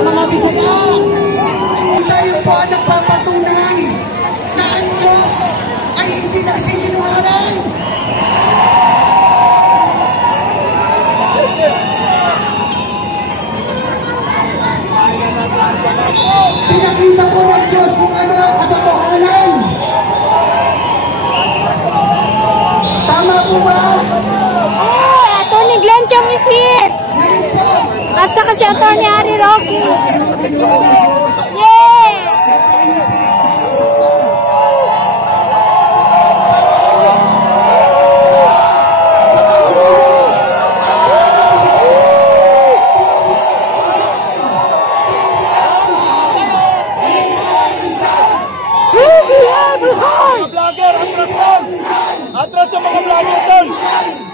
mga Bisaya. Tayo po ang nagpapatunay na ang Diyos ay hindi nagsisinungaling. Pinakita po ng Diyos kung ano ang katotohanan. Tama po ba? Atty. Glenn Chong is here. At saka si Atty. Harry Roque. Yay! Vlogger, atras lang! Atras yung mga vlogger doon!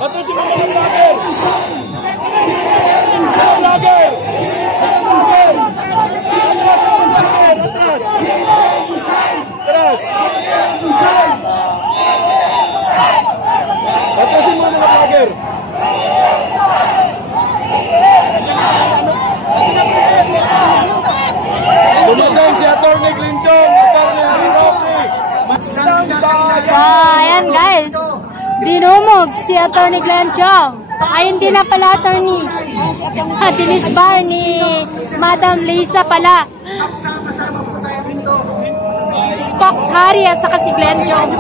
Atras yung mga vlogger! Mga vlogger! Atras yung mga vlogger! Atras! Atras! Atras yung mga vlogger! Sumagan si Atty. Glenn Chong, Atty. Harry Roque. So, ayan guys. Dinumog si Atty. Glenn Chong. Ay, hindi na pala attorney. Dinisbar ni Madam Lisa pala. Spokes Harry at saka si Glenn Chong.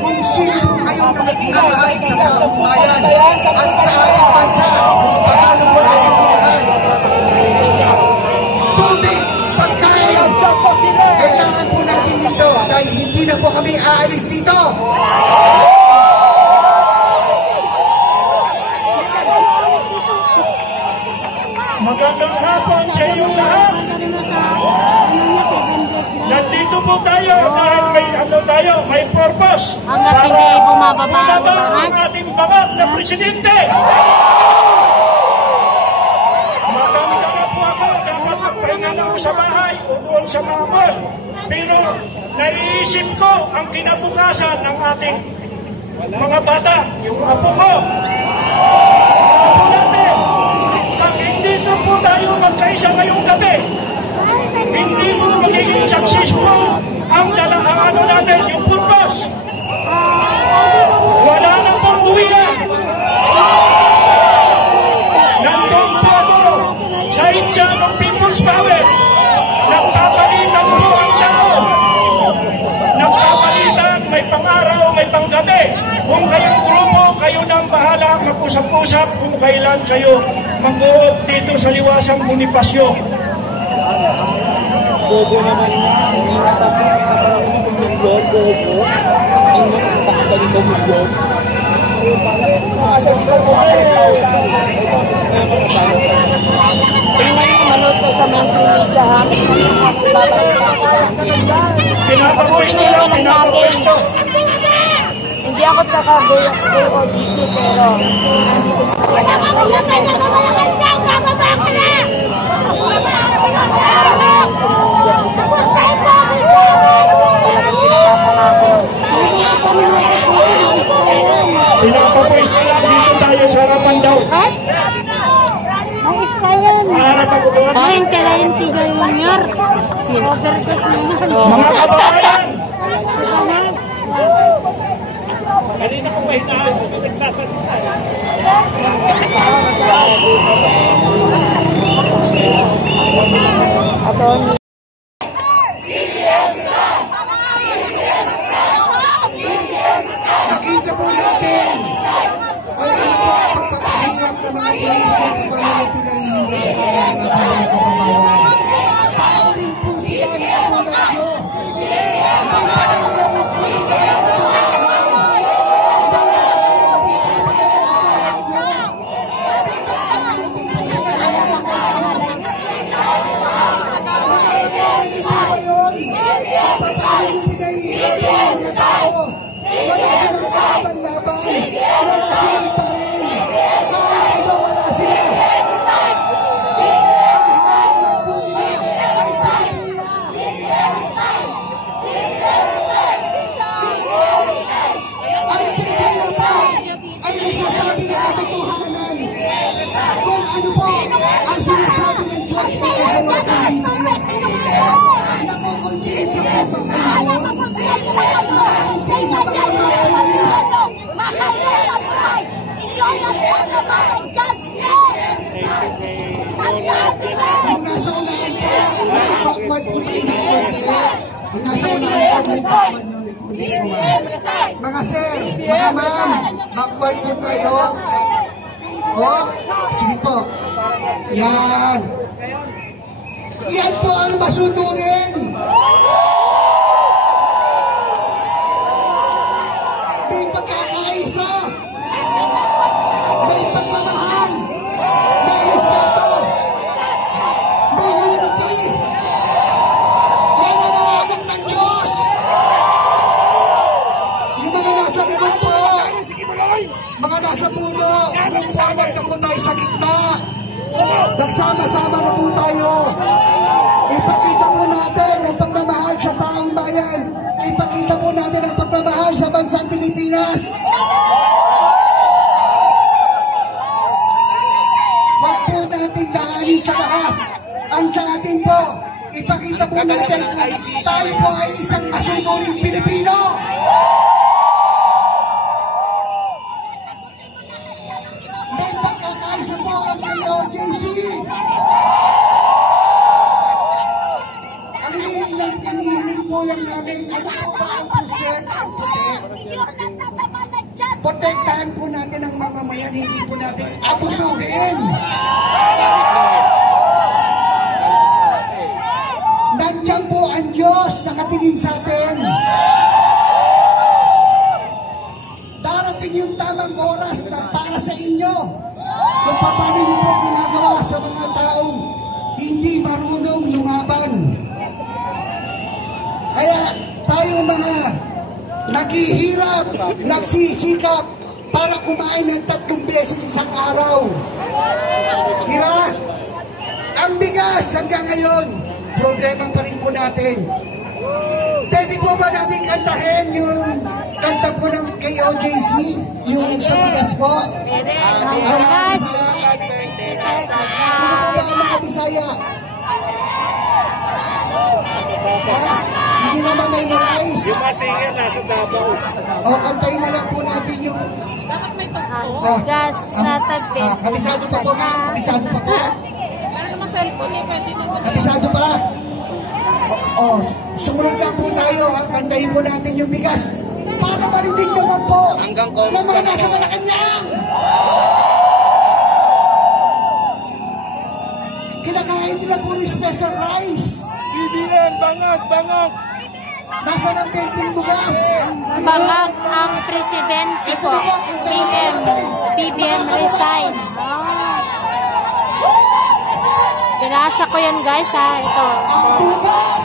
Kung sino kayo na nagmamahal sa kasambayan at sa ating bansa, paano mo natin pinahal? Tubig, pagkain, kailangan po natin dito dahil hindi na po kami aalis dito. Magandang hapon sa inyong lahat. Nandito po tayo dahil may purpose. Hanggat hindi bumababa ang ating bangag na presidente. Maganda na po ako, dapat magpahinga na ako sa bahay o doon sa mga mall. Pero naiisip ko ang kinabukasan ng ating mga bata, yung apo ko. Apo natin, pag hindi po tayo magkaisa ngayong gabi, hindi mo magiging successful ang ano natin, yung purpose. Wala na pong uwian. Nandun po ako sa itsa ng People's Power. Nagpapalitan po ang tao. Nagpapalitan, may pang-araw, may pang-gabi. Kung kayong grupo, kayo nang bahala, mag-usap-usap kung kailan kayo mag-uot dito sa Liwasang Bonifacio. Bobo naman na. Ang nasa pagkakaroon ng milyon, bobo. Ang nakakasalin ng milyon. Nakasalin ng 100,000. Ito, gusto na yung makasalo. Tingnan yung manood ko sa mainstream media, ha? Pinapapwesto lang, pinapapwesto. Hindi ako taka-KOBC, pero pinapapwesto lang, dito tayo sa harapan daw. Ang istayan. Harapan ko doon. Oh, yung kalayan si Junior. Si Robert naman. Mga kababayan! Kanina kong mahinaan, nagsasalita. Atty. Nakita po natin kung ano po ang pagpapahirap ng mga pulis na kung paano pinahihirap ang mga kababayan. Tao rin po sila na tulad nyo. Mga sir, mga ma'am, backward po kayo. Oh, sige po. Yan. Yan po ang masunurin. May pagkakaisa. May pagmamahal. May respeto. May unity. Yan ang mga anak ng Diyos. Yung mga nasa likod po. Mga nasa puno. Nagsama na po tayo sa gitna. Nagsama-sama na po tayo. Ipakita po natin ang pagmamahal sa taong bayan. Ipakita po natin ang pagmamahal sa bansang Pilipinas. Huwag po natin daanin sa lahat. Ang sa atin po, ipakita po natin kung tayo po ay isang masunuring Pilipino. May pagkakaisa po ang KOJC. Ang hinihiling po lang namin, ano po ba ang puset? Protektahan po natin ang mamamayan, hindi po natin abusuhin. Nandiyan po ang Diyos nakatingin sa atin. Darating yung tamang oras na para sa inyo kung paano niyo po ginagawa sa mga taong hindi marunong lumaban. Kaya tayo mga naghihirap, nagsisikap para kumain ng 3 beses isang araw. Diba? Ang bigas hanggang ngayon, problema pa rin po natin. Pwede po ba natin kantahin yung kanta po ng KOJC? Yung sa bigas po? Bigas. Sino po ba ang mga Bisaya? Hindi naman may nais. Yung masingin nasa Davao. O, kantayin na lang po natin yung... Bigas na tagpi. Kabisado pa po nga. Kabisado pa po. Kabisado pa. Sumunod lang po tayo. Kantayin po natin yung bigas. Para marinig naman po ng mga nasa Malacanang. Kinakain nila po yung special rice. BBM, bangag. Nasa ng kenting bugas. Bangag ang presidente po. BBM resign. Binasa ko yan guys ha. Ito. Ang bugas